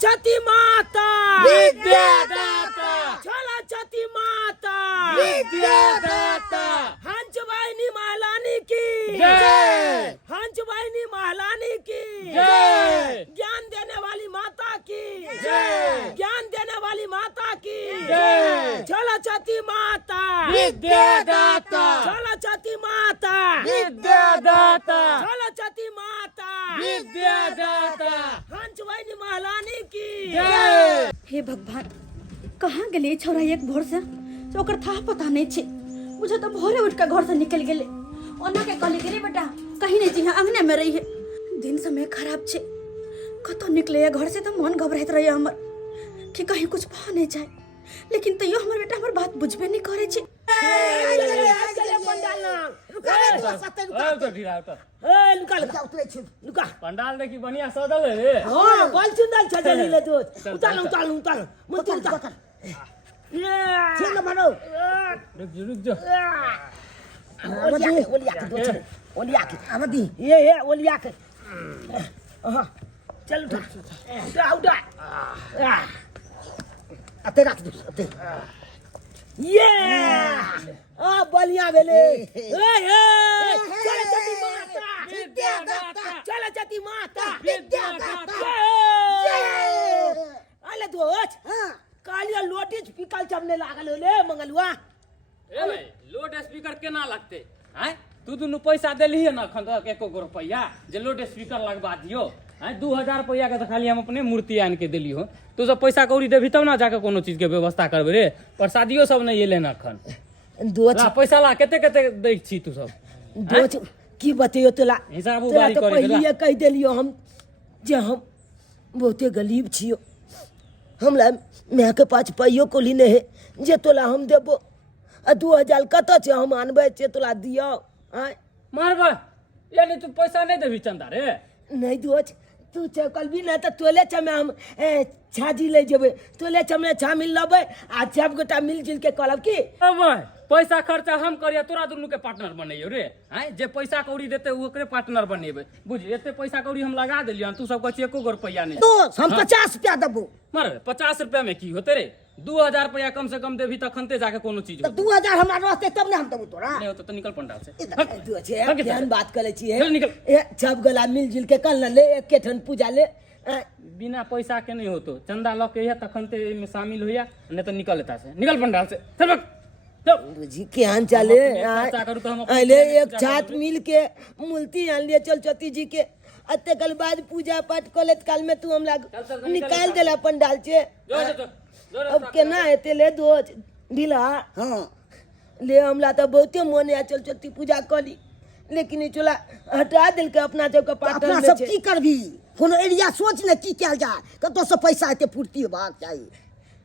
छठी माता विद्यादाता चला छठी माता विद्यादाता हंस वाहिनी महारानी की जय हंस वाहिनी महारानी की जय ज्ञान देने वाली माता की जय ज्ञान देने वाली माता की जय चला छठी माता विद्यादाता चला छठी माता विद्यादाता चला छठी माता विद्यादाता हंस वाहिनी महारानी की जय। हे भगवान कहाँ गेले छोरा एक भोर से ओकर था पता नहीं छे। मुझे तो भोरे उठ के घर से निकल गेले ओना के कहले गे बेटा कहीं नहीं जी अंगने में रही है। दिन समय खराब छे कतो निकले घर से तो मन घबराइत रहे हमर कि कहीं कुछ भ नहीं जाए। लेकिन तैयो हमर बेटा हमर बात बुझबे नहीं करे छे। पंडाल देखी बढ़िया सजल है रे। हाँ बोल सुंदर छजली ले दो उतार मुंती उतार ये ठीक है बनो रुक जा ओलिया के आमदी ये ओलिया के हां चल उठा अते रख दो अते ये आ बलिया भेले चल छठी माता विद्यादाता चल छठी माता विद्यादाता आले दोच कालिया लोटी स्पीकर चमने लागल ले मंगलुआ ए भाई लोड स्पीकर केना लगते हैं तू दुनु पैसा देली है ना खन एको गो रुपया जे लोड स्पीकर लगवा दियो हैं 2000 रुपया के तो खाली हम अपने मूर्ति आन के देली हो तू सब पैसा कौड़ी देबी तब ना जाके कोनो चीज के व्यवस्था करबे रे प्रसादियो सब नहीं एले ना खन दोच ला पैसा ला केते दै छी तू सब दोच की बतियो तोला हिसाब तोला उबारी तो करे पहले कह देलियो हम जे हम बहुते गरीब छियो हमरा मैं के पास पाइयो कोली नहीं है जे तोला हम देबो 2000 कत छे हम आनबे छे तोला दियो आय मारबा यानी तू पैसा नहीं देबी चंदा रे नहीं दोच तू चकल भी ना तो तोले छमे हम छाजी ले जेबे तोले छमे छा मिल लबे आ सब गोटा मिलजुल के करब की अबे पैसा खर्चा हम करिया तोरा दुनू के पार्टनर बनैयो रे हैं जे पैसा कौड़ी देते ओकरे पार्टनर बनेबे बुझ एते पैसा कौड़ी हम लगा देलियो तू सब कहै एको गो रुपया नहीं तो हम 50 रुपया देबो मार 50 रुपया में की होते रे 2000 रुपया कम से कम देबी तखनते जाके कोनो चीज तो 2000 हमरा रहते तब ने हम देबो तोरा नहीं होता तो निकल पंडाल से दोच ध्यान बात करे छी चल निकल ए सब गला मिलजुल के कल न ले एक के ठन पूजा ले बिना पैसा के नहीं होतो चंदा ल के है तखनते में शामिल होया नहीं तो निकल लेता से निकल पंडाल से चल बक जी के हान चले खर्चा करू तो हम अपने अले एक छात मिल के मूर्ति आन लिए चल चती जी के अते कल बाद पूजा पाठ कलेत काल में तू हमला निकाल देला पंडाल से अब केना हेते ले दोच ढीला हां ले हमला तो बहुते मन या चल चती पूजा कली लेकिन चला हटा दिल के अपना जब का पार्टनर में सब की करबी कोनो एरिया सोच ने की कैल जाय कतो से पैसा एते पूर्ति होबाक चाहिए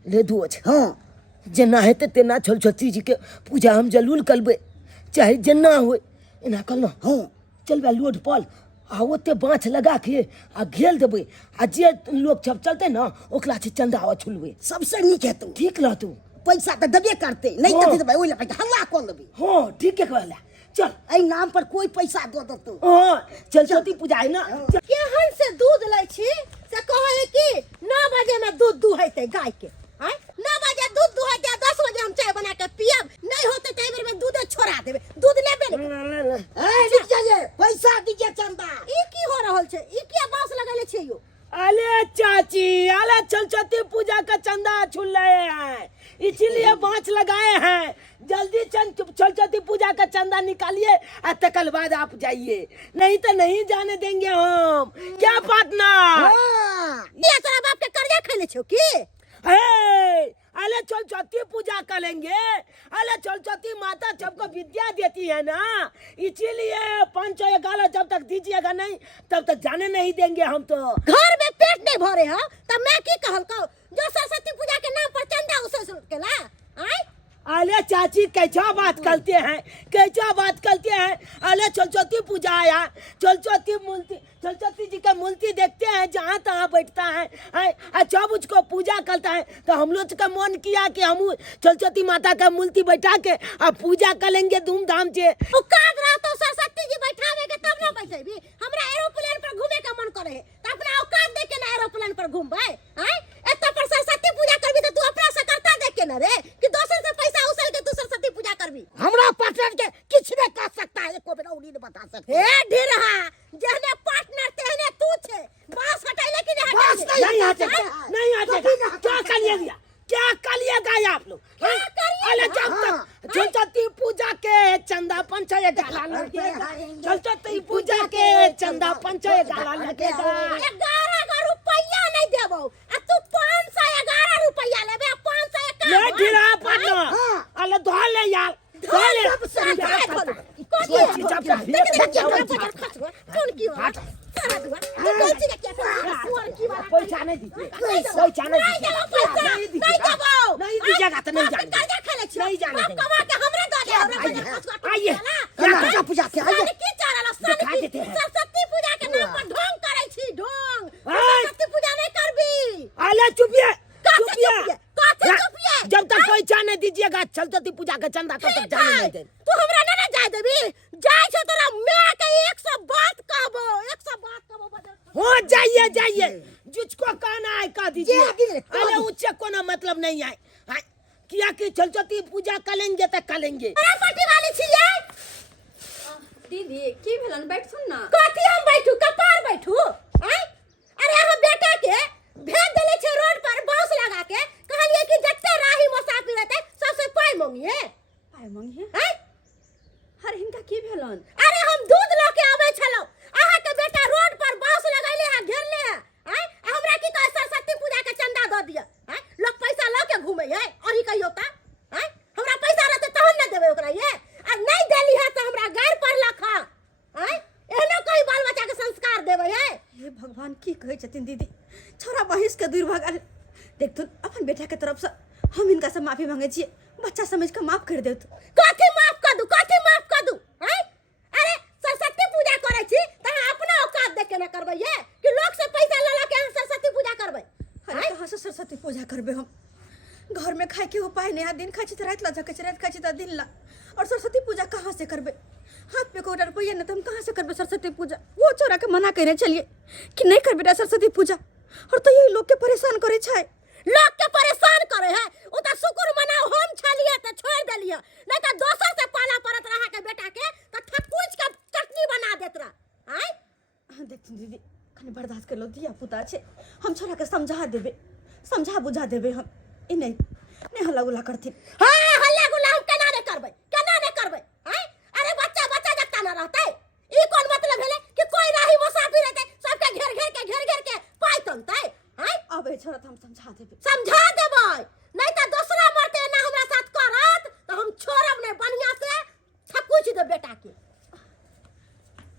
ले दोच हां जेना हेते तेना चल चती जी के पूजा हम जरूर करबे चाहे जेना होय एना कल हां चल बे लोड पल आ ओते बाँच लगा के आ घेल देबे आ जे लोग सब चलते ना ओकरा से चंदा वसूलबे सबसे नीक हेतौ ठीक रहतौ पैसा त देबे करते नहीं हाँ। त देबे ओइ लगे हल्ला क लेबे हाँ ठीक है कहला चल एई नाम पर कोई पैसा दो देतौ हाँ चल चलती पूजा है ना चल। केहन से दूध लै छी से कहे कि 9 बजे में दूध दुहैते गाय के आय 9 बजे दूध दुहैते 10 बजे हम चाय बना के पियब नहीं होते त बेर में दूध छोड़ा देबे दूध लेबे नहीं ए रुक जा पैसा दीजिए चंदा ई की हो रहल छै ई के बांस लगैले छै यो अले चाची अले चल चलती पूजा का चंदा छुल रहे हैं इसीलिए बाँच लगाए हैं जल्दी चल चलती पूजा का चंदा निकालिए और तकल बाद आप जाइए नहीं तो नहीं जाने देंगे हम क्या पार्टनर हां ये तोरा बाप के कर्जा खैले छौ की अले चल चलती पूजा करेंगे अले चल चलती माता सबको विद्या देती है ना इसीलिए 5 या 11 जब तक दीजिएगा नहीं तब तक जाने नहीं देंगे हम तो घर में पेट नहीं भरे ह त मैं की कहल को जो सरस्वती पूजा के नाम पर चंदा उसे केला आय अरे चाची कैसा बात करते हैं, कैसा बात करते हैं। अरे सरस्वती पूजा आया, सरस्वती जी का मूर्ति देखते हैं जहाँ तहाँ बैठता है, जब उसको पूजा करता है तो हम लोग का मन किया कि हम सरस्वती माता का मूर्ति बैठा के अब पूजा करेंगे धूमधाम से। औकात रहा तो सरस्वती जी बैठावे के तब ना बैठेबी। हमरा एरोप्लेन पर घूमे का मन करे है तो अपना औकात देख के ना एरोप्लेन पर घूमबे। हैं एत पर सरस्वती पूजा करबी तो तू अपना सकरता देख के ना रे कि दोसर से पैसा उसल के तू सरस्वती पूजा करबी। हमरा पार्टनर के किछ नहीं कह सकता है, एको बेरा उन्हीं ने बता सकता हे ढिरहा जहने पार्टनर तेहने तू छे। बांस हटाइले कि नहीं बांस हटाइले? नहीं हटेगा, नहीं हटेगा। क्या करिएगा, क्या करिएगा आप लोग? अरे जब तक सरस्वती पूजा के चंदा पंचायत डाला लगेगा, सरस्वती पूजा के चंदा पंचायत डाला लगेगा। 11 रुपया नहीं देबो आ तू 511 रुपया लेबे। 500 ले ढिरा पड़ना, अरे धो ले यार, धो ले। पैसा नहीं दीजिए, पैसा नहीं दीजिएगा तो नहीं जाने, नहीं जाने आइए है। पूजा से आइए दिखा देते हैं। सरस्वती पूजा के नाम पर ढोंग करे छी, ढोंग। सरस्वती पूजा नहीं करबी। अरे चुपिए, काथे चुपिए। जब तक पैसा नहीं दीजिएगा सरस्वती पूजा का चंदा तब तक जाने नहीं दे। तू हमरा ना जाय देबी। जाय छ तोरा मैं के 100 बात कहबो, 100 बात कहबो बदल। हो जाइए जाइए, जिसको कहना है कह दीजिए। जे अरे उससे कोनो मतलब नहीं है, किया कि सरस्वती पूजा करेंगे तो करेंगे। अरे पट्टी वाली छिए। दीदी की भेलन बैठ सुन ना। कथी हम बैठू, कपार बैठू? हैं अरे हम बेटा के भेज देले छे रोड पर बांस लगा के, कहलिए कि जत्ते राही मुसाफिर रहते सबसे पाई मांगिए। पाय मंगिए। हैं अरे हिनका की भेलन? अरे हम दूध ल के आबै छलो, अहाँ के बेटा रोड पर बांस लगैले है, घेरले है। हैं हमरा की कह सरस्वती पूजा के चंदा द दिया। हैं लोग पैसा ल के घूमे है और ही कहियो ता। हैं हमरा पैसा रहते तहन न देबे ओकरा ये। आ नहीं देली है तो हमरा घर पर लखा। हैं एहनो कोई बाल बच्चा के संस्कार देबे है। हे भगवान की कहै छथिन दीदी, छोरा बहिस के दूर भागल। देख तू अपन बेटा के तरफ से हम इनका से माफी मांगे छिए, बच्चा समझ के माफ कर दे तू। कथी माफ कर दू, कथी माफ कर दू? हैं अरे सरस्वती पूजा करे छी त अहाँ अपना औकात देख के न करबै ये कि लोग से पैसा ल ल के अहाँ सरस्वती पूजा करबै? अरे कहाँ से सरस्वती पूजा करबे हम? घर में खाए के उपाय नहीं है, दिन खाई छी त रात ला झके छी, रात खाई छी त दिन ला। और सरस्वती पूजा कहाँ से करबे? हाथ पे कोटा रुपया न त हम कहाँ से करबे सरस्वती पूजा? वो छोरा के मना करे चलिए कि नहीं कर बेटा सरस्वती पूजा, और तो यही लोग के परेशान करे छै। लोग के परेशान करे है उ त शुक्र मनाओ हम छलिए त छोड़ देलिए, नहीं त दोसर से पाला परत रहा के बेटा के त थकुच के चटनी बना देत रहा। हैं देख दीदी कने बर्दाश्त कर लो, दिया पुता छे, हम छोरा के समझा देबे, समझा बुझा देबे हम। ई नहीं हल्ला गुल्ला करथिन। हां हल्ला गुल्ला हम केना ने करबै, केना ने करबै? हैं अरे बच्चा जत्ता न रहतै। ई कोन मतलब भेले कि कोई राही मुसाफिर रहतै सबके घेर के पाई तलतै? हैं अब ए छोरा त हम समझा देबे। समझा देबै, नहीं त दूसरा मरते ना हमरा साथ करत त हम छोड़ब नहीं, बढ़िया से थकुच दे बेटा के।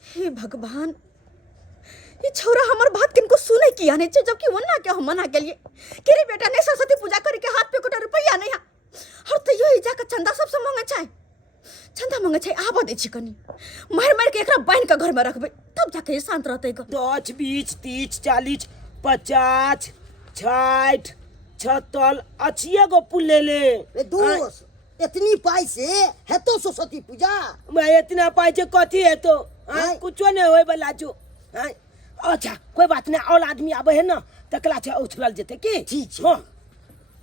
हे भगवान, ये छोरा हमार बात किनको सुने किया नहीं चाहिए, जबकि वो ना के हम मना के लिए कि रे बेटा ने सरस्वती पूजा करे के हाथ पे कोटा रुपया नहीं है, और तो यही जाकर चंदा सबसे मांगे चाहे, चंदा मांगे चाहे आबा दे छी कनी मार के एकरा बाइन के घर में रखबे तब जाके ये शांत रहते। 10 20 30 40 50 60 76 अच्छिए गो पुल ले ले। ए दोस्त इतनी पाई से है तो सरस्वती पूजा? मैं इतना पाई जे कथी है तो कुछो नहीं होए वाला जो। अच्छा कोई बात नहीं, और आदमी आबे है ना तकला से उछलल जेते की। ठीक छै। हां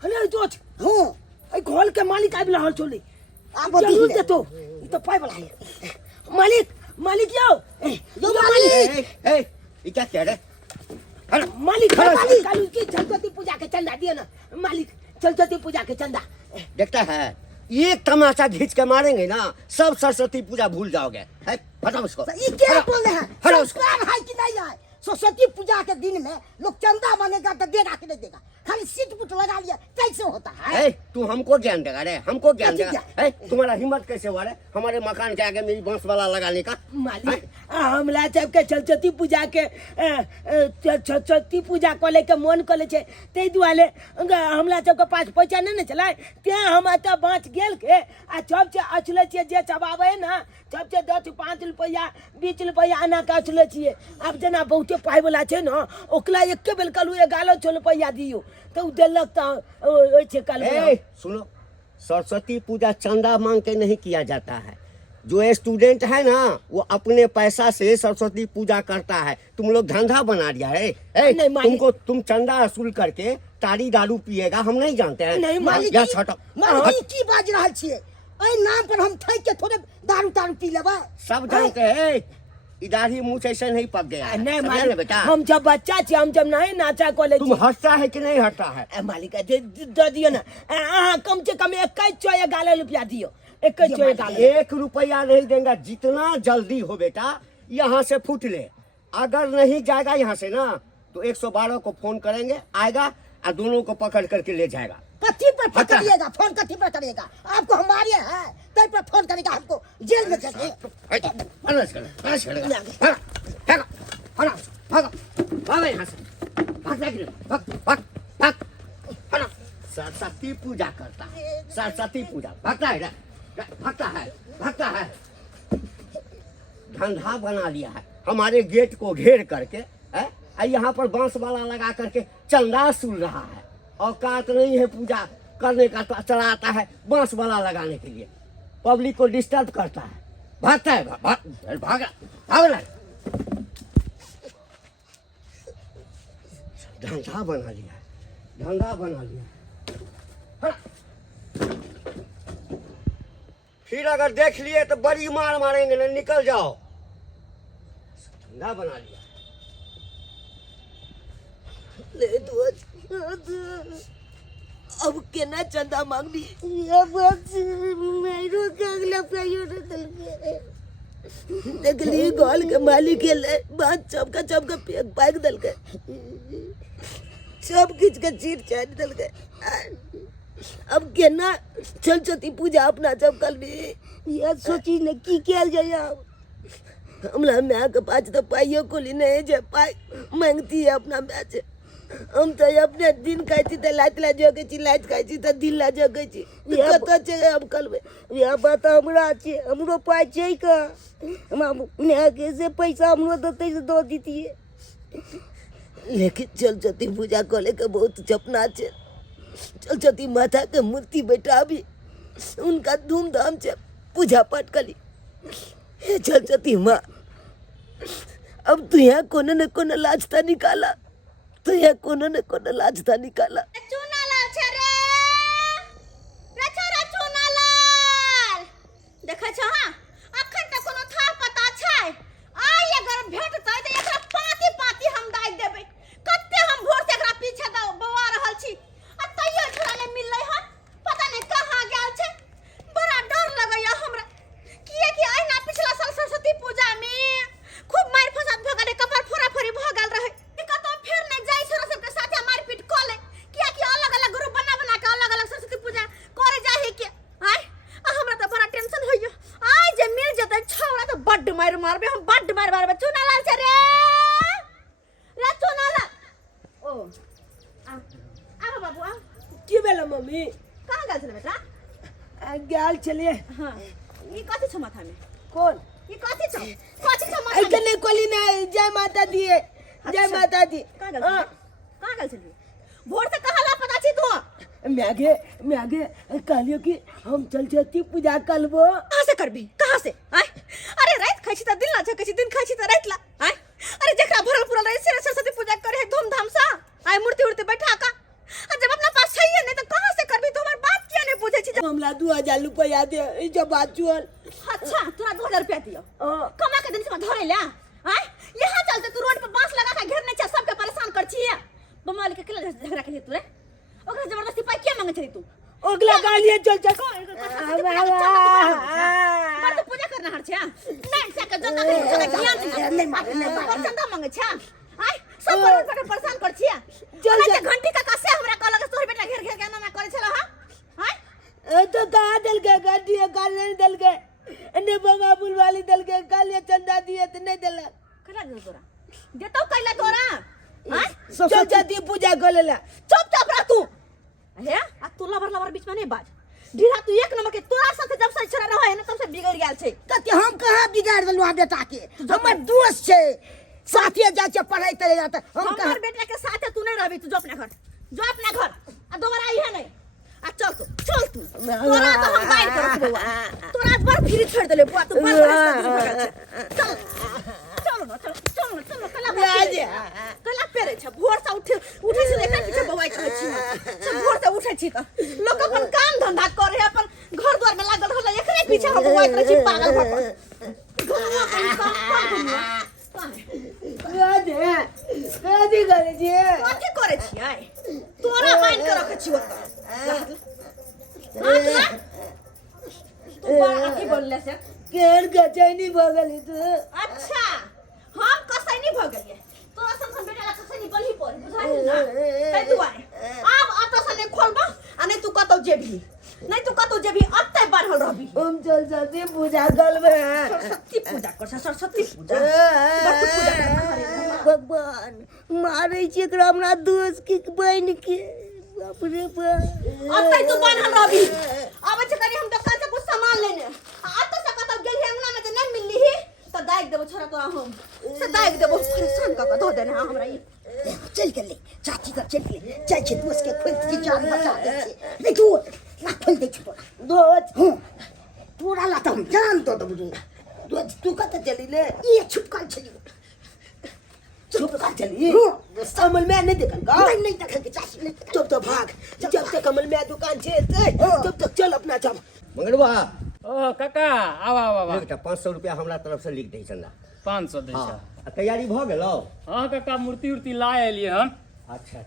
अरे दोस्त हां ए घर के मालिक आबि रहल छोले, आबो जरूर दी दे तो ई तो पाई वाला है। मालिक यो यो मालिक ए ये क्या कह रहे? अरे मालिक कल उसकी सरस्वती पूजा के चंदा दिए ना मालिक, सरस्वती पूजा के चंदा। देखता है एक तमाचा खींच के मारेंगे ना सब सरस्वती पूजा भूल जाओगे। है हटाओ उसको। ये क्या बोल रहे हैं? हटाओ उसको। संस्कार है कि नहीं है? सरस्वती पूजा के दिन में लोग चंदा मांगेगा तो देगा कि नहीं देगा? खाली सीट पुट लगा लिया कैसे होता है? तू हमको ज्ञान देगा रे, हमको ज्ञान क्या देगा? तुम्हारा हिम्मत कैसे हुआ रे हमारे मकान के आगे मेरी बांस वाला लगाने का? मालिक हमला जब के सरस्वती पूजा के सरस्वती पूजा को लेके मन को ले छे ते दुआले हमला जब के पास पैसा नहीं न चलाए ते हम त बाँच गेल के आ जब से अचले छे जे चबावे ना जब से 10 5 रुपया 20 रुपया आना का अचले छे। अब जना बहुते पाई वाला छे ना ओकला एक बेल कलू 11 रुपया दियो तो उ देलक त ओइ छे कल सुनो, सरस्वती पूजा चंदा मांग के नहीं किया जाता है। जो स्टूडेंट है ना वो अपने पैसा से सरस्वती पूजा करता है। तुम लोग धंधा बना दिया है। नहीं, मालिक। तुम चंदा वसूल करके ताड़ी दारू पिएगा हम नहीं जानते हैं। नहीं, मालिक। या छोटो मालिक की बाज रहल छियै? एहि नाम पर हम ठैक के थोड़े दारू तारू पी लेबै? सब जानते हैं इधर ही मुँह ऐसे नहीं पक गया है। नहीं समझे ना मालिक बेटा? हम जब बच्चा छे हम जब नहीं नाचा कॉलेज तुम हंसता है कि नहीं हंसता है? मालिक दे दियो ना अहाँ कम से कम 21 रुपया दियो 21 1 रुपया नहीं देंगे। जितना जल्दी हो बेटा यहाँ से फूट ले। अगर नहीं जाएगा यहाँ से ना तो 112 को फोन करेंगे, आएगा और दोनों को पकड़ करके ले जाएगा। कथी पर पकड़िएगा? फोन कथी पर करिएगा? आपको हम मारिए है तै पर फोन करेगा, हमको जेल में चलिए। सरस्वती पूजा करता है, सरस्वती पूजा भगता है, भगता है। धंधा बना लिया है हमारे गेट को घेर करके है, यहाँ पर बांस वाला लगा करके चंदा सुन रहा है। औकात नहीं है पूजा करने का तो चला आता है बांस वाला लगाने के लिए, पब्लिक को डिस्टर्ब करता है, भागता है। भागना धंधा बना लिया है, धंधा बना लिया है। फिर अगर देख लिए तो बड़ी मार मारेंगे ना, निकल जाओ। धंधा बना लिया। ले दो अब केना चंदा मांग दी देखली गोल के मालिक के ले बात चपका पेक पाक दल के सब किच के चीर चाट दल के। अब केना सरस्वती पूजा अपना जब कल भी या सोची ने की किया जाए। हमला मैं के पास तो पाइयो को ली नहीं जे पाई मांगती है अपना मैच। हम तो अपने दिन खाई थी तो लाइट ला जगे छी, लाइट खाई थी तो दिन ला जगे छी। कत छे अब कल में या बात हमरा छे, हमरो पाई छे का हम ने के से पैसा हमरो दते से दो दीती है। लेकिन सरस्वती पूजा को लेके बहुत सपना छे। सरस्वती माता के मूर्ति बैठा भी उनका धूमधाम से पूजा पाठ करी। हे सरस्वती माँ अब तू यहाँ कोने न कोने लाजता निकाला, तो यहाँ कोने न कोने लाजता निकाला। चुनालाल छे रे छोरा चुनालाल देखै छ हां अखन त कोनो था पता छै आइ अगर भेटतै त एकरा पाती पाती हम दाइ देबै। कते हम भोर से एकरा पीछे बवा रहल छी आ तैयो छोरा ने मिललै हन, पता नै कहां गेल छै। बड़ा डर लगैया हमरा कि आइना पिछला साल सरस्वती पूजा में खूब मार फसाद भ गेलै, कपार फोड़ा फोड़ी भ गेल रहै। कतौ फेर नै जाई छोरा सब के साथे मारपीट क ले कि अलग अलग ग्रुप बना बना के अलग अलग सरस्वती पूजा करे जाही के। आइ हमरा त बड़ा टेंशन होइया। आइ जे मिल जतै छौरा त बड्ड मार मारबे, हम बड्ड मार मारबे। चुनालाल छे रे चुनालाल ओ आ बाबू आ की भेला मम्मी? कहां गेल छले बेटा? गेल छलिए। हां ई कथि छ माथा में? कौन ई कथि छ माथा में? अइकने कोली ने जय माता दी है, जय माता दी। कहां गेल छली? भोर से कहां लापता छी तू? मैं आगे कहलियो कि हम सरस्वती पूजा करबो। कहां से करबी? कहां से? आय अरे रात खाई छी त दिन ला छ, कछि दिन खाई छी त रात ला। आय अरे जेकरा भरल पूरा रहे से सरस्वती पूजा करे है धूमधाम से। आय मूर्ति उर्ति बैठा का आ जब अपना पास छै नहीं त कहां से करबी? तुम्हार बात किया नहीं पूछे छी? हमला 2000 रुपया दे ई जब बात चुअल। अच्छा तोरा 2000 रुपया दियो कमा के दिन से धरे ला। आय यहां चलते तू रोड पे बांस लगा के घेरने छ, सबके परेशान कर छी। बमाल के केला झगड़ा के लिए तू रे ओकरा जबरदस्ती पाई के मांगे छली तू? ओगला गालिए चल चल पर तो पूजा करना हर छे नहीं से के जनता के ज्ञान नहीं मांगे छे। सब पर परेशान कर छिया चल चल जा। घंटी का कसे हमरा कहलक तोहर बेटा घेर घेर के ना करे छला हां तो कहाँ दल के गाड़ी काल नहीं दल के ने बमा बुलवाली दल के काल ये चंदा दिए तो नहीं दल कला दे तोरा देतो कैला तोरा हां सरस्वती पूजा कर लेला चुप रह तू हे आ तू लवर बीच में नहीं बाज ढीला तू एक नंबर के तोरा साथे जब से छरा रहे ना तब से बिगड़ गेल छै कते हम कहाँ बिगाड़ देलहुँ बेटा के हमर दोस्त छै साथे जाइ छै पढ़ाई करे जाता हम कहाँ हमर बेटा के साथे तू नहीं रहबी तू जो अपना घर आ दोबारा आई है नहीं आ चल तू तोरा तो हम गाइड करत बउआ तोरा बर फिर छोड़ देले बुआ तू बर चल कला पेरे छ भोर से उठे से देखा पीछे बउआ छै सब भोर से उठे छी त लोग अपन काम धंधा करे अपन घर द्वार में लागल रहल एकरे पीछे हम बउआ करे छी पागल भक घरवा अपन काम कथी करे छिए कथी करे छियै तोरा माइन के रखे छी ओत तू बड़ा की बोलले से केहन के चैनी भगली तू अच्छा हम कसैनी भ गेलिए तोरा सन बेटा ला कसैनी बलही पर बुझाई ना तै दुआरे अब अत से ने खोलबा आ नहीं तू कतौ जेबी नहीं तू कतौ जेबी अत्ते बढ़ल रहबी हम चल सरस्वती पूजा करबे सरस्वती पूजा कर सरस्वती पूजा बड़ पूजा कर भगवान मारे छी एकरा हमरा दोस्त के बहन के बाप रे बाप अत्ते तू बढ़ल रहबी अब छ कनी हम दुकान से कुछ सामान लेने अत से कतौ गेली अंगना में त नहीं मिलली ही तो दाइक देबो छोरा तो हम से दाइक देबो परेशान क दो देने हमरा ई चल के ले चाची का चल के ले जाइ छै दोस्त के खोल के जान बचा दे छै नहीं तू ना खोल दे छै दोस्त तोरा ला त हम जान दो दबू दोस्त तू कत चली ले ये छुपकाल छली चुप कर चली कमल में नहीं देखल का नहीं देखल के चाची नहीं चुप तो भाग जब तक कमल में दुकान छे तब तक चल अपना चल मंगरवा ओ काका आवा बेटा 500 रुपया हमरा तरफ से लिख दे चंदा 500 दै हाँ छ आ तैयारी भ गेलो हाँ काका मूर्ति उर्ति लाए एलिए हम अच्छा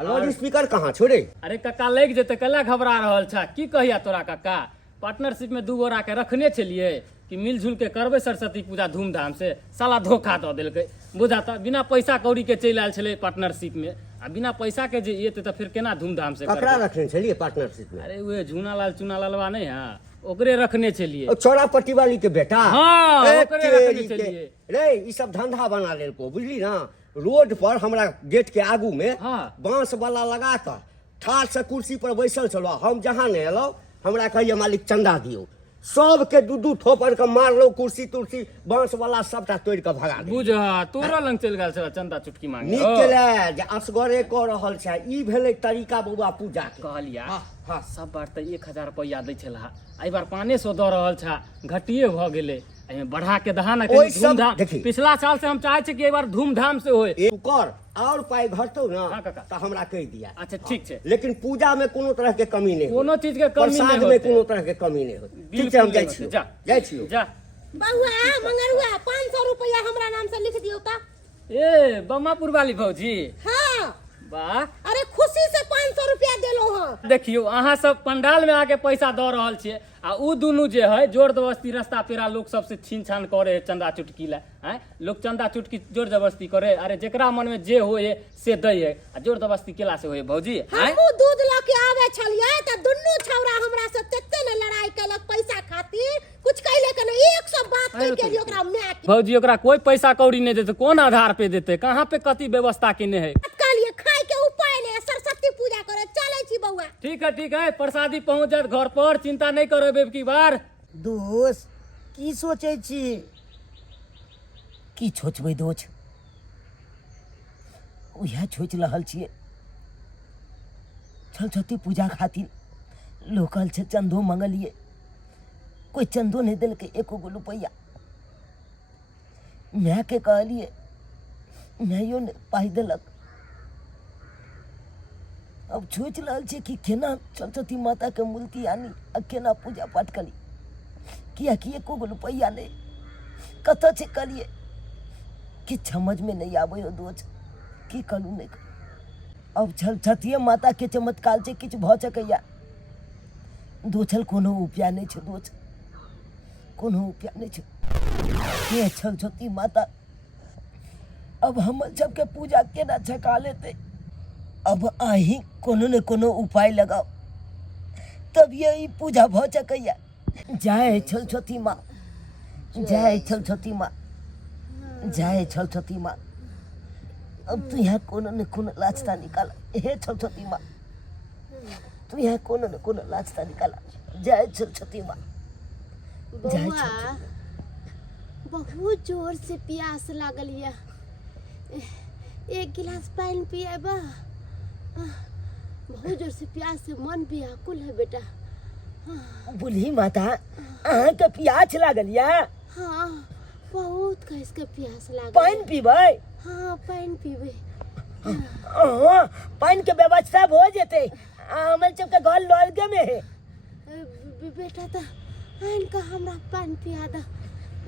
आ लाउड स्पीकर कहाँ छोड़े अरे काका लग जेते कला घबरा रहल छ की कहिया तोरा काका पार्टनरशिप में दू गोरा के रखने छलिए कि मिलजुल के करबे सरस्वती पूजा धूमधाम से साला धोखा दऽ देलकै बुझा त बिना पैसा कौड़ी के चलि आयल छलै पार्टनरशिप में आ बिना पैसा के जे एते त फिर केना धूमधाम से ककरा करबै? रखने छलिए पार्टनरशिप में अरे उहे झूनालाल चुनालालवा नहीं है ओकरे रखने छलिए ओ चौड़ा पट्टी वाली के बेटा हाँ, ए, ओकरे रखने तेरी के। छलिए। रे ई सब धंधा बना लेलको बुझली ना रोड पर हमरा गेट के आगू में हाँ। बांस वाला लगा कर ठाठ से कुर्सी पर बैसल छलो हम जहाँ ने एलो हमरा कहिए मालिक चंदा दियो सबके दू थोपड़ के मारलो कुर्सी तुर्सी बांस वाला सबटा तोड़ के भगा दे बुझ तोरा लंग चलि गेल छल चंदा चुटकी मांगे नीक केले जे असगरे क रहल छै ई भेलै तरीका बौआ पूजा के कहलिया हाँ। सब बार त 1000 रुपया दै छला एहि बार 500 दऽ रहल छ घटिए भ गेलै एमे बढ़ा के दहा ना ओइ कनी सब धूमधाम देखी। पिछला साल से हम चाहे छी कि एहि बार धूमधाम से होय एक कर और पाई घटतौ ना हाँ, काका। त हमरा कहि दिया अच्छा ठीक छै लेकिन पूजा में कोनो तरह के कमी नहीं कोनो चीज के कमी प्रसाद नहीं में होतै कोनो तरह के कमी नहीं होती ठीक बिल्कुल है हम नहीं जाइ होतै। छियो जा जाइ छियो जा बउआ मंगरुआ 500 रुपया हमरा नाम से लिख दियो ता ए बम्मापुर वाली भौजी हाँ वाह अरे खुशी से 500 रुपया देलो हां देखियो अहाँ सब पंडाल में आके पैसा दऽ रहल छियै आ उ दुनू जे है जोर जबरदस्ती रास्ता पेरा लोग सबसे छीन छान करे है चंदा चुटकी ला हैं लोग चंदा चुटकी जोर जबरदस्ती करे अरे जेकरा मन में जे होए से दै है आ जोर जबरदस्ती केला से होए भौजी हैं हमहू दूध ल के आवे छलिए त दुन्नू छौरा हमरा से तत्ते ने लड़ाई केलक पैसा खातिर कुछ कहले के नहीं 100 बात कह के ओकरा मैं भौजी ओकरा कोई पैसा कौड़ी नहीं देते कौन आधार पे देते कहाँ पे कति व्यवस्था केने है कहलिए खाए के उपाय ले सरस्वती पूजा करे चले छी बउआ ठीक है प्रसादी पहुंच जात घर पर चिंता नहीं करो बेबकी बार दोस्त की सोचे छी की सोचबै दोस्त उहे सोच रहल छियै सरस्वती पूजा खातिर लोकल से चंदो मंगलिए कोई चंदो नहीं दिलके एको गो रुपया मैं के कहलिए मैयो ने पाई दिलक अब सोच रहल छी कि केना सरस्वती माता के मूर्ति आनी आ केना पूजा पाठ करी किया कि एको गो रुपया नहीं कत से करिए कि समझ में नहीं आवे हो दोस्त की करू नहीं अब सरस्वती माता के चमत्कार से किछु भ सकैया दोछल कोनो उपाय नहीं छै दोस्त कोनो उपाय नहीं छै के सरस्वती माता अब हम सबके पूजा केना छका लेते। अब अहीं कोनो न कोनो उपाय लगाओ तब ये पूजा भ सकैया। जय सरस्वती माँ, जय सरस्वती माँ, जय सरस्वती माँ। अब तू यहाँ कोनो न कोनो रास्ता निकाला। हे सरस्वती माँ, तू यहाँ कोनो न कोनो रास्ता निकाला। जय सरस्वती माँ, जय बउआ सरस्वती। बहुत जोर से प्यास लागल या। एक गिलास पानी पिएबा। बहुत जोर से प्यास से मन भी आकुल है बेटा। बूढ़ी माता, अहाँ के प्यास लागल या? हाँ, बहुत कस के प्यास लागल। पानी पीबै? हाँ, पानी पीबे। पानी के व्यवस्था हो जेते। हमर सबके घर लगे में है। बेटा तो आइन का हमरा पानी पिया दा।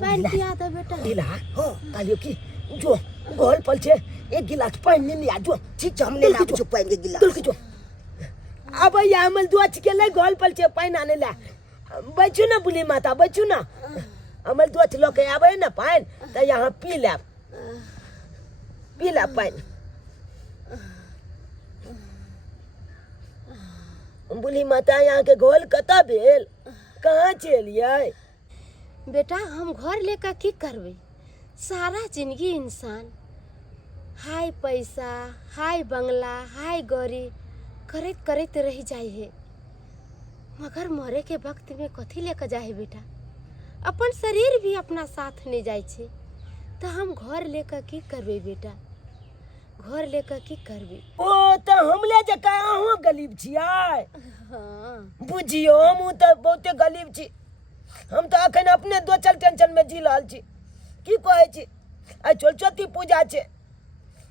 पानी पिया दा बेटा। दिला हो कालियो की जो घर पल छे एक गिलास पानी ले आ जो। ठीक है, हम ले लाओ पानी के गिलास। तुल के जो अब या हमल दुआ के ले घर पल छे पानी आने ला। बचू ना बुली माता, बचू ना। हमल दुआ लो के आवे ना पानी त यहाँ पी ले। पी ले पानी। बुली माता, यहाँ के गोल कता भेल? कहाँ चलिए? बेटा हम घर लेकर की करबे? सारा जिंदगी इंसान हाय पैसा, हाय बंगला, हाय गौरी करत करत रह जाए है, मगर मरे के वक्त में कथी लेकर जाए बेटा? अपन शरीर भी अपना साथ नहीं जाए छे, तो हम घर लेकर की करबे बेटा? घर लेकर की करबे? ओ तो हमले जे कहाँ गरीब छियै? हाँ बुझियो हम तो बहुते गरीब छी। हम तो अखन अपने दो चल टेंशन में जी रहल छी। की कहै छी, आ सरस्वती पूजा छे,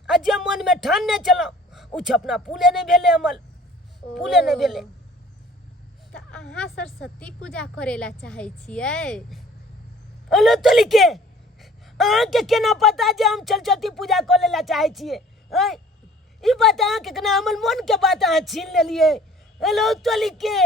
आ जे मन में ठान नहीं चलो उ छपना पूले नहीं भेले। हमल पूले नहीं भेले। तो अहाँ सरस्वती पूजा करेला चाहे छियै? अलो तलिके अहाँ के केना पता जे हम सरस्वती पूजा करेला चाहे छियै? हैं ई बात अहाँ के केना हमर मन के बात अहाँ छीन लेलिए? अलो तलिके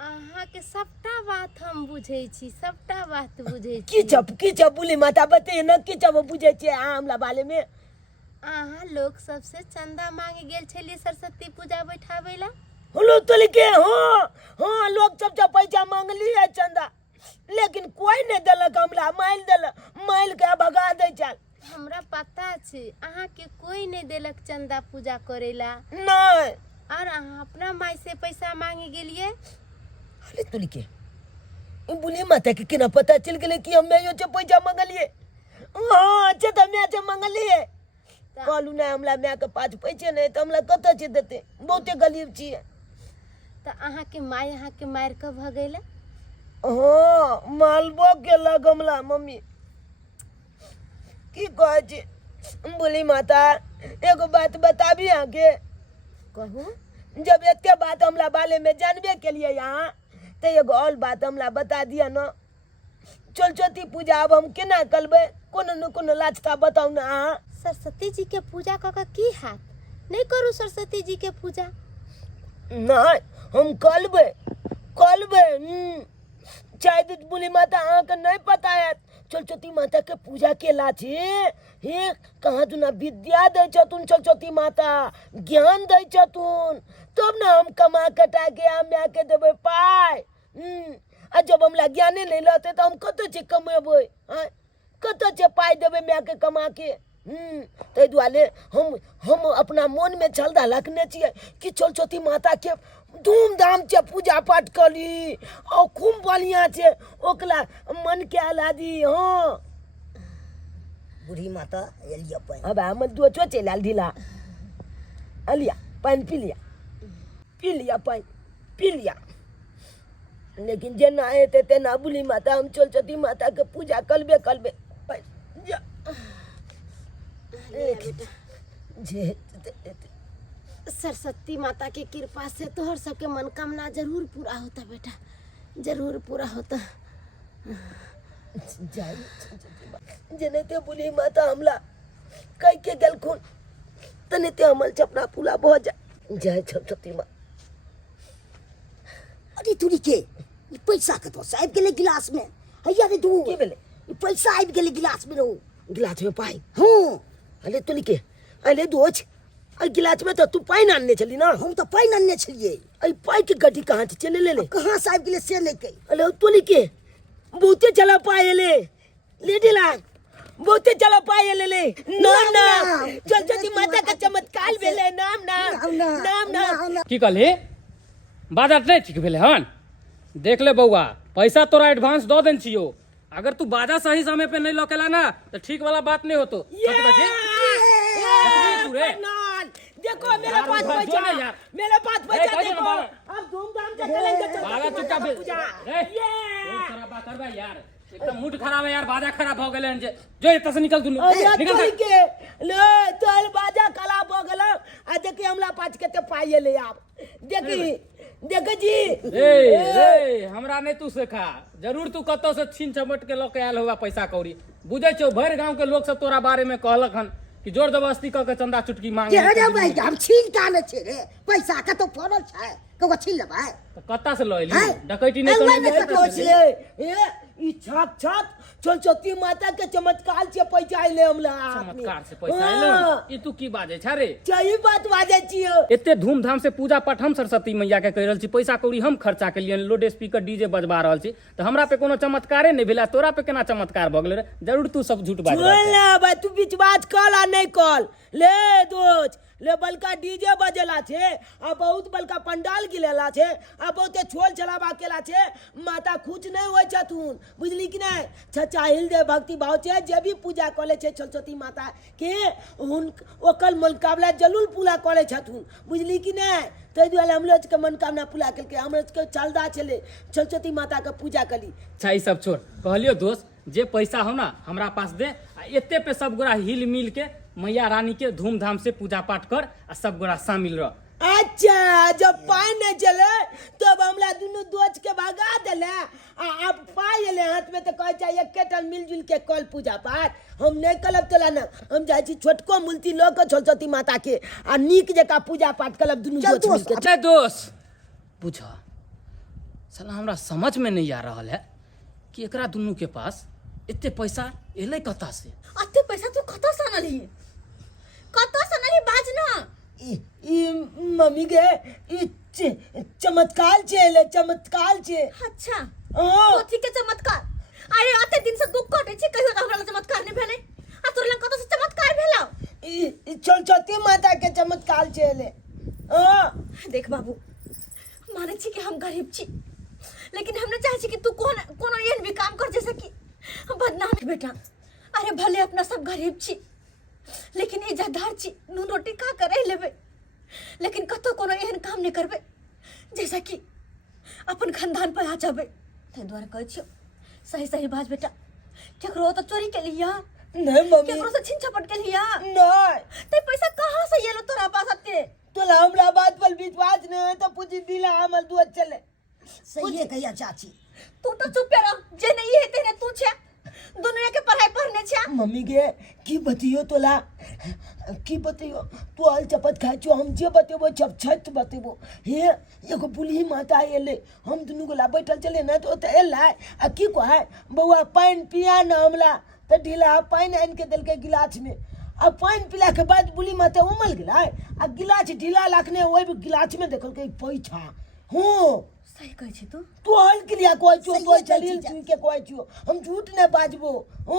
अहाँ के सबटा बात हम बुझे छी, सबटा बात बुझे की छी। छप बुली माता बते न की छप बुझे छियै अहाँ हमरा बारे में? अहाँ लोग सबसे चंदा मांगे गेल छली सरस्वती पूजा बैठावे ला। हेलो तलिके हाँ लोग सब पैसा मांगली है चंदा, लेकिन कोई नहीं दिलक। हमरा माइल दिलक, माइल के भगा दे चल। हमरा पता छे अहाँ के कोई नहीं देलक चंदा पूजा करेला, नहीं। और अहाँ अपना माई से पैसा मांगे गेलिए। अरे तलिके बुली माता के केना पता चल गेले कि हम यो से पैसा मांगलिए? हाँ अच्छा तो मैं से मांगलिए। कहलू नहीं हमरा मैं के पास पैसे नहीं तो हमरा कत से देते? बहुते गरीब छी। तो अहाँ के माई अहाँ के मार के भगेला? हाँ मालबो गेला गमला मम्मी। की कहे छी बोली माता, एगो बात बताबी आगे। कहू। जब एते बात हमरा बारे में जानबे के लिए यहाँ, तो एगो और बात हमरा बता दिया न। सरस्वती पूजा अब हम केना करबे? कोनो न कोनो रास्ता बताऊ ना अहाँ। सरस्वती जी के पूजा क की हाथ? नहीं करू सरस्वती जी के पूजा? नहीं हम करबे करबे। चाहे दूध बोली माता अहाँ के नहीं पता है सरस्वती माता के पूजा केला छे। हे कहाँ तू ना विद्या दे छतुन सरस्वती माता, ज्ञान दे छतुन, तब ना हम कमा कटा के हम के देबे पाय। आ जब हमरा ज्ञाने नहीं रहते तो हम कत से कमेबे? कत से पाय देबे मैं के कमा के? तै दुआरे हम अपना मन में छलदा रखने छिए कि सरस्वती माता के धूमधाम से पूजा पाठ करी और खूब बढ़िया से ओकला मन के आलादी। हाँ बूढ़ी माता एलिया पानी। अब हम दो चोचे लाल ढीला अलिया पानी पी लिया पानी पी लिया। लेकिन जेना हेते तेना बुली माता हम सरस्वती माता के पूजा करबे जे सरस्वती माता के कृपा से तोहर सबके मनोकामना जरूर पूरा होता बेटा, जरूर पूरा होता। जनेते बुली माता हमला कह के गेलखुन तनेते हमल चपना पूरा भ जाए। जय सरस्वती माँ। अरे तूरी के पैसा के तो आबि गेले गिलास में। हैया रे तू की भेले? पैसा आबि गेले गिलास में रहू। गिलास में पाई हूँ अले तो लिखे अले दोच अ गिलास में तो तू पाई नानने चली ना हम तो पाई नन्ने छलिए अ पाई की गड्डी कहाँ थी चले ले कहाँ साहब के लिए से लेके अले तो लिखे बहुते चला पाए ले दिला बहुते चला पाए ले नाम नाम चल माता का चमत्कार भेले नाम की कहली बाजा नहीं ठीक भेले हन देख ले बउआ पैसा तोरा एडवांस दो देन छियो अगर तू बाजा सही समय पे नहीं लौकेला ना तो ठीक वाला बात नहीं होतो सच बची तू रे देखो मेरे पास यार, पैसा जो ना यार। मेरे पास पैसा ए, देखो बाबा। अब धूमधाम से करेंगे बाजा चुपचाप पूजा ए खराब बात करबे यार एकदम मूड खराब है यार बाजा खराब हो गेले जो एत से निकल दुनु अरे निकल तोरी जा। के ले तोल बाजा कला हो गेलो आ देखी हमला पाँच के ते पाइए ले आप देखी देख जी ए हमरा नहीं तू सिखा जरूर तू कतो से छीन छमट के लोग आयल होगा पैसा कौड़ी बुझे छो भर गांव के लोग सब तोरा बारे में कहलक हन कि जोर जबरदस्ती क के चंदा चुटकी मांगे रे भाई हम छीन ताने छे रे पैसा का तो पड़ल छै को छीन लेबै तो कत्ता से लइली हैं? डकैती नहीं अल्लाह करनी ने देखो ले ई छाप छाप सरस्वती माता के चमत्कार से पैसा ले हमला चमत्कार से पैसा आइलो ई तू की बाजे छ रे सही बात बाजे छियो एते धूमधाम से पूजा पाठ हम सरस्वती मैया के कर रहल छी पैसा कौड़ी हम खर्चा के लिए लोड स्पीकर डीजे बजवा रहल छी तो हमरा पे कोनो चमत्कारे नहीं भेला तोरा पे केना चमत्कार भ गेले रे जरूर तू सब झूठ बाज रहल बोल ना भाई तू बीच बात कल आ नहीं कल ले दोस्त ले बलका डीजे बजेला छे आ बहुत बलका पंडाल गिलेला छे आ बहुते छोल चलावा केला छे माता खुश नहीं होय छथुन बुझली कि नहीं छचाहिल दे भक्ति भाव छे जे भी पूजा करे छे सरस्वती माता के उन ओकल मुकाबला जरूर पूरा करे छथुन बुझली कि नहीं तै दुआरे हम लोग के मनोकामना पूरा करके हम लोग के चलदा चले सरस्वती माता के पूजा करी अच्छा ई सब छोड़ कहलियो दोस्त जे पैसा हो ना हमरा पास दे आ एते पे सब गोरा हिल मिल के मैया रानी के धूमधाम से पूजा पाठ कर आ सब गोरा शामिल रह अच्छा जब पाई नहीं चले तब हमला दुनू दोस्त के भगा देले आ अब पाई एले हाथ में तो कहे चाहिए केटल मिलजुल के कल पूजा पाठ हम नहीं कलब तोला ना हम जाय छी छोटको मूर्ति लो के सरस्वती माता के आ नीक जका पूजा पाठ कलब दुनू चल दोस्त मिलके अच्छा दोस्त बुझ साला हमरा समझ में नहीं आ रहा है कि एकरा दुनू के पास इतने पैसा एले कता से अते पैसा तू कत से आनली बाज ना ई मम्मी के ई चमत्कार छे चमत्कार छे अच्छा ओ कथी के चमत्कार अरे अते दिन से दुख कटे छी कहियो त हमरा चमत्कार नहीं भेले आ तोर लंग कत से चमत्कार भेला ई सरस्वती माता के चमत्कार छे ओ देख बाबू माने छी कि हम गरीब छी लेकिन हम न चाहे छी कि तू कोनो एहन भी काम कर जैसे कि बदनाम बेटा अरे भले अपना सब गरीब छी लेकिन इज्जतदार छी नून रोटी खा कर रह लेबे लेकिन कतो कोनो एहन काम नहीं करबे जैसा कि अपन खानदान पर आ जाबे ते द्वारा कहै छियो सही सही बात बेटा केकरो तो चोरी के लिया नहीं मम्मी केकरो से छीन छपट के लिया नहीं ते पैसा कहां से येलो तोरा पास आते तोला हमरा बात पर विश्वास नहीं है तो पूछ दिला हमर दुआ चले सही है कहिया चाची तू तो चुप रह जे नहीं है तेरे तू छे दुनिया के पढ़ाई पढ़ने छे मम्मी के की बतियो तोला की बतियो तू आल चपत खाइ छो हम जे बतेबो छप छत बतेबो हे एगो बुढ़ी माता एले हम दुनू गोला बैठल चले ना तो एला आ की कहे बउआ पानी पिया ना हमला तो ढीला पानी आन के देलके गिलास में आ पानी पिला के बाद बुढ़ी माता उमल गेलै आ गिलास ढीला लाखने ओइ गिलास में देखल के पैसा हूं सही कहै छी तू हल के लिया कोई छो सही तो है, चलिल चाची। तू के कोई छो हम झूठ नहीं बाजबो हो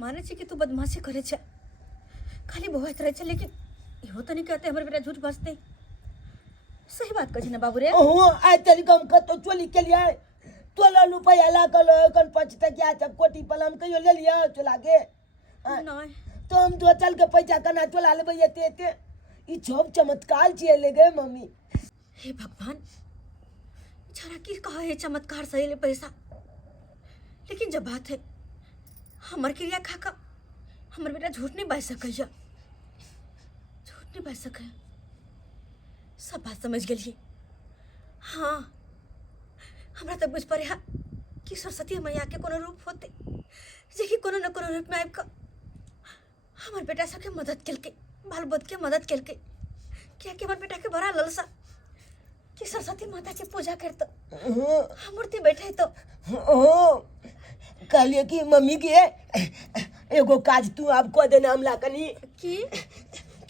माने छी कि तू बदमाशी करे छे खाली बहत रहे छे लेकिन इहो तो नहीं कहते हमर बेटा झूठ बसते सही बात कहै छी ना बाबू रे हो आइ तरीका हम कतो चोली के लिए तोला रुपया ला कलो कन पचता क्या सब कोटी पलम कहियो ले लिया चला के नहीं तो हम तो चल के पैसा कना चला लेबै एते एते ई सब चमत्कार छिए ले गए मम्मी हे भगवान जरा की कहा है चमत्कार सही ले पैसा लेकिन जब बात है हमर क्रिया खाका हमर बेटा झूठ नहीं बाज सकैया झूठ नहीं बाज सकै सब बात समझ गेलिए हाँ हमरा तो बुझ पड़े कि सरस्वती मैया के कोनो रूप होते जे कि कोनो न कोनो रूप में आबि कऽ हमर बेटा सबके मदद केलकै बाल बद के मदद केलकै कियाकि हमर बेटा के बड़ा ललसा कि सरस्वती माता की पूजा करतो मूर्ति बैठे तो हो कहलिए कि मम्मी के एगो काज तू आप कह देना हमला कनी की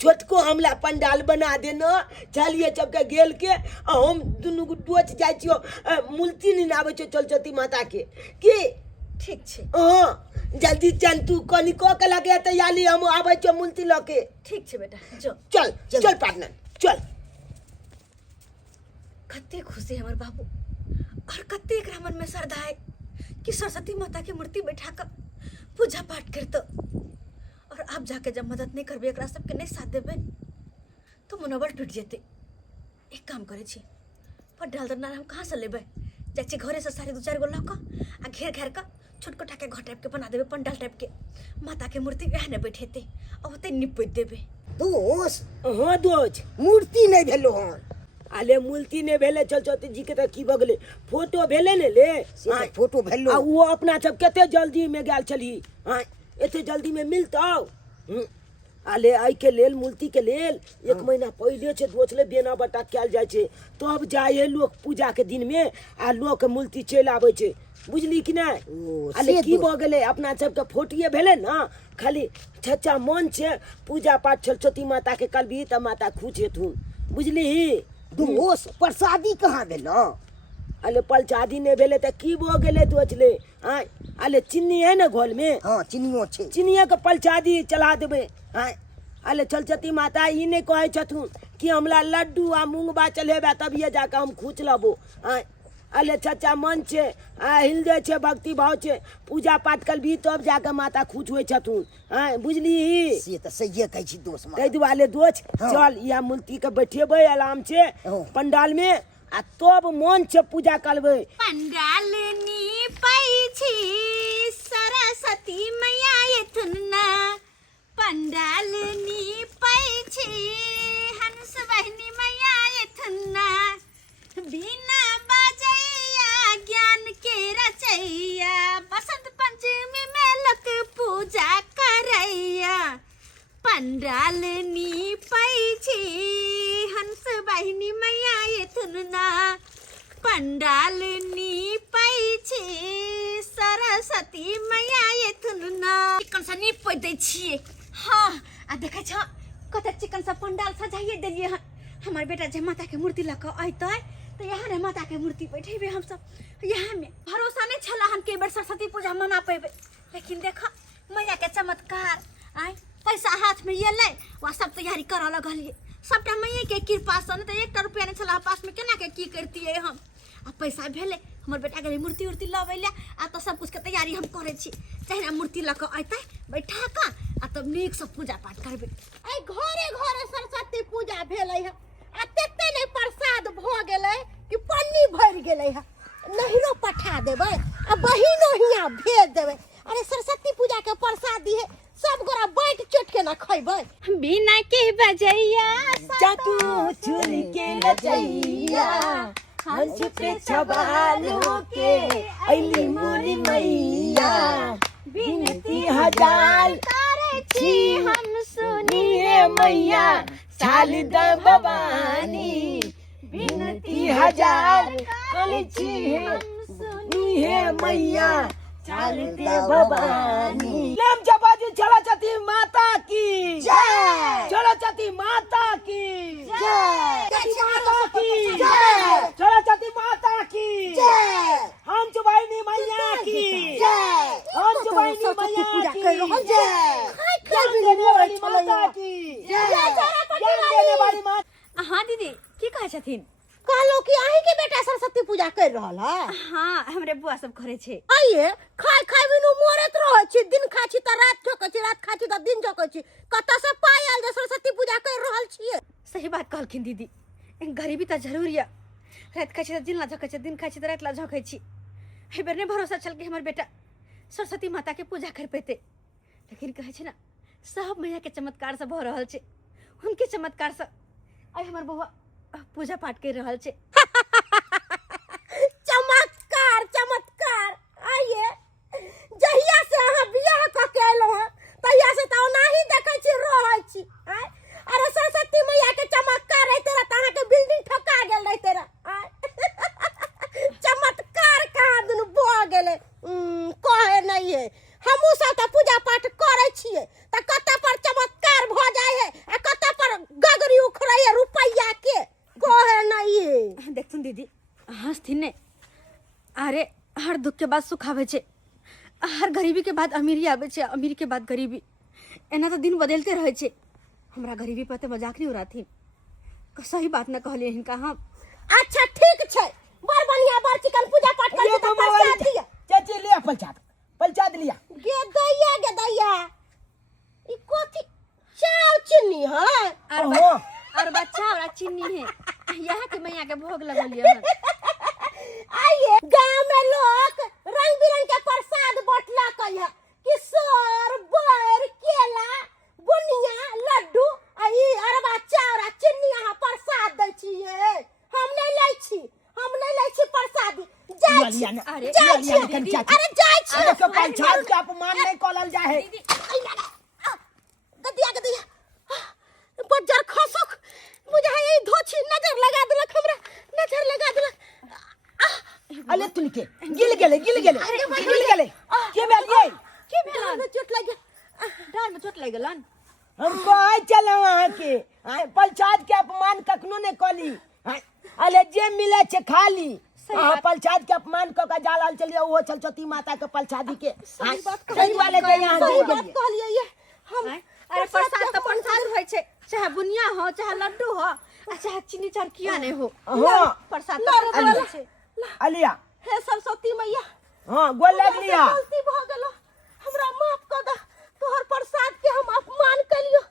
छोटको हमला पंडाल बना देना चलिए चपके गेल के आ हम दुनू टोच जाइ छियो मूर्ति नहीं आबै छै चलचती माता के की ठीक छै हाँ जल्दी चल तू कनी को के लगे तैयारी हम आबै छियो मूर्ति लके ठीक छै बेटा जो चल चल पार्टनर चल कते खुशी हमर बाबू और कते एकरा मन में श्रद्धा है कि सरस्वती माता की मूर्ति बैठा कर पूजा पाठ करते और आप जाके जब मदद नहीं करबे एकरा सबके नहीं साथ देबे तो मनोबल टूट जेते एक काम करे छी पंडाल दरनार हम कहाँ से लेबे जाइ छी घरे से सारे 2-4 गो लक आ घेर घेर कर छोटको टाके घर टाइप के बना देबे पंडाल टाइप के माता के मूर्ति वहाँ न बैठेते और होते निपट देबे दोस्त हाँ दोस्त मूर्ति नहीं भेलो हन आले मूर्ति ने भेले चलचती जी के तो की बगले फोटो भेले ने ले से तो फोटो भेलो आ वो अपना सब कते जल्दी में गेल छली हाँ एते जल्दी में मिलतौ आले आई के लेल मूर्ति के लेल 1 महीना पहले से दोचले बेना बटा कैल जाय छै तब जाए लोग पूजा के दिन में आ लोग के मूर्ति चल आबै छै बुझली कि नहीं आले की भ गेले अपना सब के फोटोए भेले ना खाली छच्चा मन छै पूजा पाठ सरस्वती माता के करबी त माता खुश हेथुन बुझली दोस्त प्रसादी कहाँ भेलो अले पलचादी ने भेले त की भ गेले दोचले हां अले चिन्नी है ना घोल में हाँ चिनियो छै चिनिया के पलचादी चला देबे हां अले चलचती माता ई ने कहे छथुन कि हमरा लड्डू आ मूंगबा चलेबे तभिए जाके हम खुच लबो हां अले चचा मन छे आ हिल जाय छे भक्ति भाव छे पूजा पाठ करबी तब जाके माता खुश होय छथुन हां बुझली से तो सही कहै छी दोस्त तै दुआरे दोस्त हाँ। चल या मूर्ति के बैठेबे आराम से हाँ। पंडाल में आ तब मन से पूजा करबे पंडाल नीपै छी सरस्वती मैया एथुन ना पंडाल नीपै छी हंस बहिनी मैया एथुन ना बिना बजैया ज्ञान के रचैया बसंत पंचमी में लोक पूजा करैया पंडाल नीपै छी हंस बहिनी मैया एथुन ना पंडाल नीपै छी सरस्वती मैया एथुन ना चिकन सा नीप दै छियै हाँ आ देखै छ कते चिकन सा पंडाल सजाइए देलिए हन हमर बेटा जे माता के मूर्ति लऽ कऽ अइतै तो यहाँ ने माता के मूर्ति बैठेबे हम सब यहाँ में भरोसा नहीं छला हम के बेर सरस्वती पूजा मना पेबे लेकिन देखा मैया के चमत्कार आय पैसा हाथ में ये ले वह सब तैयारी कर लगलिए सबटा मैया के कृपा से नहीं तो 1 रुपया नहीं छला पास में केना के की करतिए हम आ पैसा भेले हमर बेटा के मूर्ति उर्ति लबै ले आ तो सब कुछ के तैयारी हम करे छी चाहे मूर्ति लऽ कऽ अइतै बैठा का आ तब नीक से पूजा पाठ करबे आई घरे घरे सरस्वती पूजा भेलै है आ तेते नहीं प्रसाद भ गेलै कि पन्नी भर गेलै है नहिरो पठा देबै आ बहिनो हिया भेज देबै अरे सरस्वती पूजा के प्रसादी है सब गोरा बैठ चोट के ना खइबै बिना के बजैया चाटू चुन के लजैया हंस पे सवार होके अइली मोरी मैया बिनती हजार तारे छी हम सुनिए मैया शारदा भवानी बिनती हजार करी छी सुनिए मैया शारदा भवानी लेम जबाजी चलचती माता की जय चलचती माता की जय माता की जय चलचती माता की जय हम चुबाइनी मैया की जय हम चुबाइनी मैया पूजा की कर रहल जय ज्ञान देने वाली माता की ज्ञान देने वाली माता हाँ दीदी की कहै छथिन कहलो कि अहीं के बेटा सरस्वती पूजा कर रहल है हाँ हमरे बुआ सब करे छे आइए खाय खाय बिनु मोरत रहै छी दिन खा छी त रात ठोकै छी रात खा छी त दिन ठोकै छी कत से पाय आयल जे सरस्वती पूजा कर रहल छियै सही बात कहलखिन दीदी गरीबी तो जरूरी है रात खाई छी तो दिन ला झोंकै छी दिन खाई छी तो रात ला झोंकै छी एहि बेर नहीं भरोसा छल कि हमर बेटा सरस्वती माता के पूजा कर पेते लेकिन कहै छै ना सब मैया के चमत्कार से भ रहल छै उनके चमत्कार से आई हमर बउआ पूजा पाठ कर रहल छै चमत्कार चमत्कार आइए जहिया से अहाँ बियाह क के एलौ हैं तहिया से त ओनाही देखै छी रहै छी आय अरे सरस्वती मैया के चमत्कार रहते रह त अहाँ के बिल्डिंग ठोका गेल रहते रह चमत्कार कहाँ दुनु भ गेलै कहे के बाद सुख आवे छे, हर गरीबी के बाद अमीरी आवे छे, अमीरी के बाद गरीबी। एना तो दिन बदलते रहे छे। हमरा गरीबी पर तो मजाक नहीं उड़ाती। सही बात न कहलिए हिनका हम। अच्छा ठीक छै, बड़ बढ़िया बड़ चिकन पूजा पाठ कर के प्रसाद दिया। चाची लिया प्रसाद लिया। गे दैया ई कोथी चाव चीनी है और बच्चा और चीनी है, यहाँ के मैया के भोग लगलिए है। आइए गांव में लोग रंग बिरंग के प्रसाद बांटला है, किशोर बर केला बुनिया लड्डू आई अरबा चावड़ा चीनी यहाँ प्रसाद दै छियै। हम नहीं लै छी प्रसाद। जाय छी अरे जाय छी। देखो प्रसाद के अपमान नहीं कॉलल जा है। गदिया बजर खसक मुझे ये धोछी नजर लगा दिलक, हमरा नजर लगा दिलक। अले तुलके गिल गेले के डाल में चोट लग गया। डाल में चोट लग गेलन। हम कहे चलो वहां के प्रसाद के अपमान कखनो नहीं कली। अले जे मिले छे खाली प्रसाद के अपमान क के जालाल चलिए वो सरस्वती माता के प्रसादी के सही वाले के यहाँ सही दे बात गेलिए। कहलिए ये हम। अरे प्रसाद तो प्रसाद होय छे, चाहे बुनिया हो, चाहे लड्डू हो, चाहे चीनी चरकिया नहीं हो, हाँ प्रसाद तो प्रसाद होय छे। अलिया हे सरस्वती मैया हाँ गोल लग लिया। गलती भ गेलो, हमरा माफ कर द। तोहर प्रसाद के हम अपमान कलियो,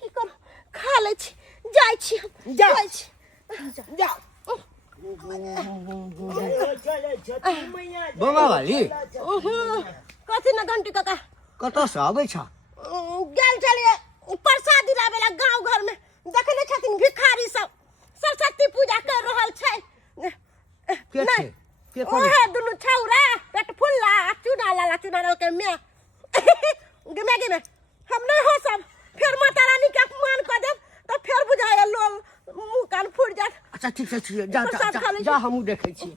की कर खा ले छी। जाय छी हम, जाय छी। जा बंगा वाली कथी न घंटी काका कतऽ से आबै छ? गेल छलिए प्रसाद दिलाबे ला गांव घर में, देखले छथिन भिखारी सब सरस्वती पूजा कर रहल छै। के नहीं, छे? के कोन? ओहे दुनु छौरा पेट फुल्ला चूड़ा लाल के मैं गिमे हम नहीं हो सब। फिर माता रानी के अपमान कर देब तो फिर बुझाए लोल मुंह कान फूट जात। अच्छा ठीक छै जा प्रसाद खा लै छी। जा हमहूँ देखै छी।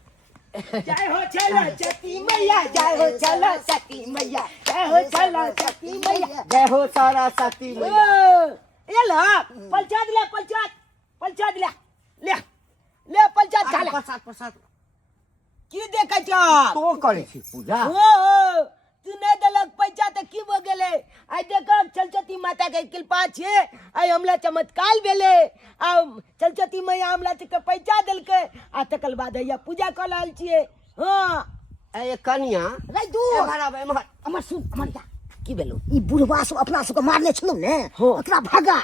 जय हो चलो सती मैया, जय हो चलो सती मैया, जय हो चलो सती मैया। जय हो सारा शक्ति मैया। ये ला प्रसाद ले प्रसाद ले प्रसाद खा ले। प्रसाद की देखे छ तो करै छी पूजा। ओ तू नहीं देलक पैसा तो की हो गेले। आई देखो सरस्वती माता के कृपा छे, आई हमला चमत्कार भेले। आ सरस्वती मैया हमला के पैसा देलके आ तकर बाद हैया पूजा कर रहल छिए। हां ए कन्या रे दू एमहर सुन हमर जा की भेलो, ई बुढ़वा सब अपना सब के मारने छलो ने, ओकरा भगा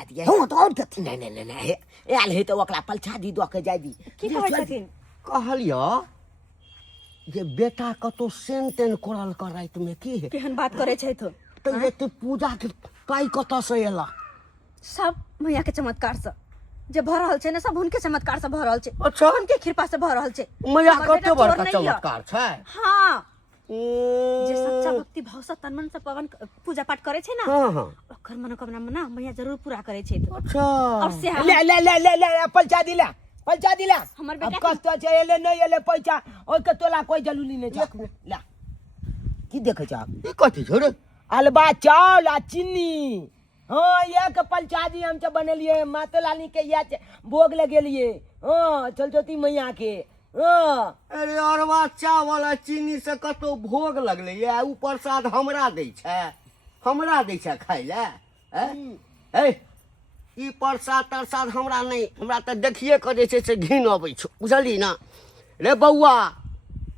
दिए। हां तो और कथि नहीं आयल है तो ओकरा प्रसादी दो के जाय दी। की कहै छथिन? कहलियो जे बेटा कतो सेन तेन करल कर रात में की है केहन बात करे छै तो ये तू पूजा के पाई कतऽ से एला? सब मैया के चमत्कार से जे भ रहल छै ने, सब उनके चमत्कार से भ रहल छै। अच्छा उनके कृपा से भ रहल छै। मैया हमर कते बेटा बड़का चोर नहीं है। चमत्कार छै। हाँ जे सच्चा भक्ति भाव से तन मन से पवन पूजा पाठ करे छै ना, हाँ ओकर मनोकामना में ना मैया जरूर पूरा करे छै। तो अच्छा और से ले प्रसादी ला हमर अब बेटा कष्ट छै एले नहीं एले पैसा ओइ के तोला कोई जरूरी नहीं छै। ला की देखे छ आप? ई कथि छै रे? अलबा चावल आ चीनी। हाँ ये के प्रसादी हम सब बनेलिए, माता रानी के ये भोग लगेलिए। हाँ सरस्वती मैया के। हाँ अरे अरवा चावल आ चीनी से कतो भोग लगले ये, ऊ प्रसाद हमरा दै छै खाय ले। ए ई प्रसाद तरसाद हमरा नहीं, हमरा तऽ देखिए के जे छै से घिन अबै छै, बुझली ना रे बौआ।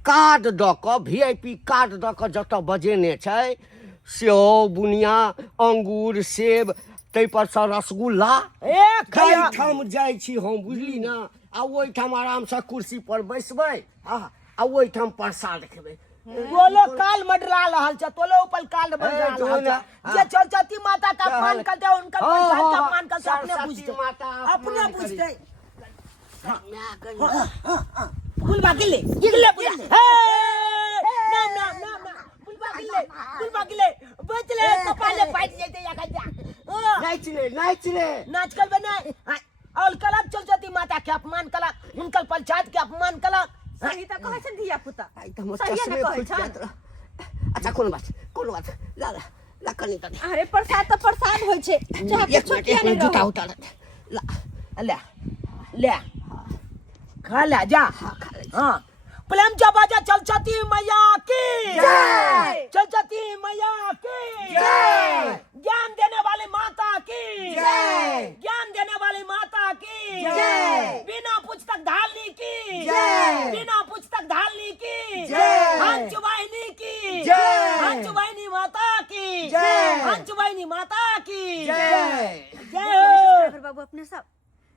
कार्ड दऽ कऽ VIP कार्ड दऽ कऽ जतऽ बजेने छै, सेव बुनिया अंगूर सेब ताहि पर से रसगुल्ला ठाम जाइ छी हम, बुझली ना। आ ओहिठाम आराम से कुर्सी पर बैसबै आ ओहिठाम प्रसाद खेबै। तोलो काल मडरा रहल छ, तोलो ऊपर काल मडरा रहल छ। जे सरस्वती माता का अपमान करते उनका प्रसाद का अपमान करते अपने बुझते, अपने बुझते। फुलबा गिले फुलबा गिले बचले कपाले फाट जैते या कजा नाच ले नाच कर बना और कलक सरस्वती माता के अपमान कलक, उनकर प्रसाद के अपमान कलक। सही त कहै छै धिया पुता। आई त हमर सही ने चश्मे कहै फुटि छै। जात रह। अच्छा कोनो बात ला कनी तनी अरे प्रसाद तो प्रसाद होय छै, चाहे एक कुछ मिनट किया नहीं जूता रहो। उतार ला ले ले खा ले जा। हाँ प्रेम जब बाजा चलचती मैया की जय। चलचती मैया की जय। ज्ञान देने वाली माता की जय। ज्ञान देने वाली माता की जय। बिना पुस्तक धारनी की जय। बिना पुस्तक धारनी की जय। हंस वाहिनी की जय। हंस वाहिनी माता की जय। हंस वाहिनी माता की जय। जय हो। ड्राइवर बाबू अपने सब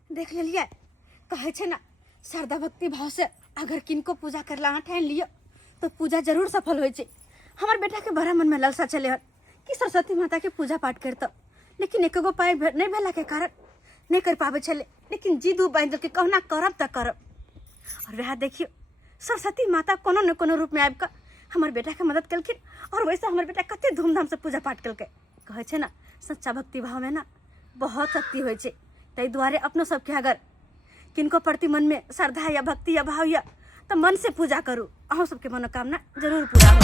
देख लेलिए, कहे छे ना श्रद्धा भक्ति भाव से अगर किनको पूजा करला ठान लियो तो पूजा जरूर सफल होय छे। हमार बेटा के बड़ा मन में लालसा चले हन कि सरस्वती माता के पूजा पाठ करता, लेकिन एक गो पाए नहीं भेला के कारण नहीं कर पावे छले, लेकिन जिद बांध के कहना करब त करब। और वह देखियो सरस्वती माता कोनो न कोनो रूप में आबि कर हमार बेटा के मदद कलखिन, और वैसे हमार बेटा कते धूमधाम से पूजा पाठ कलके। कहे छे ना सच्चा भक्ति भाव में ना बहुत शक्ति होय छे। ताहि द्वारे अपनो सबके अगर किनको प्रति मन में श्रद्धा या भक्ति या भाव या तो मन से पूजा करूँ, अहों सबके मनोकामना जरूर पूरा हो।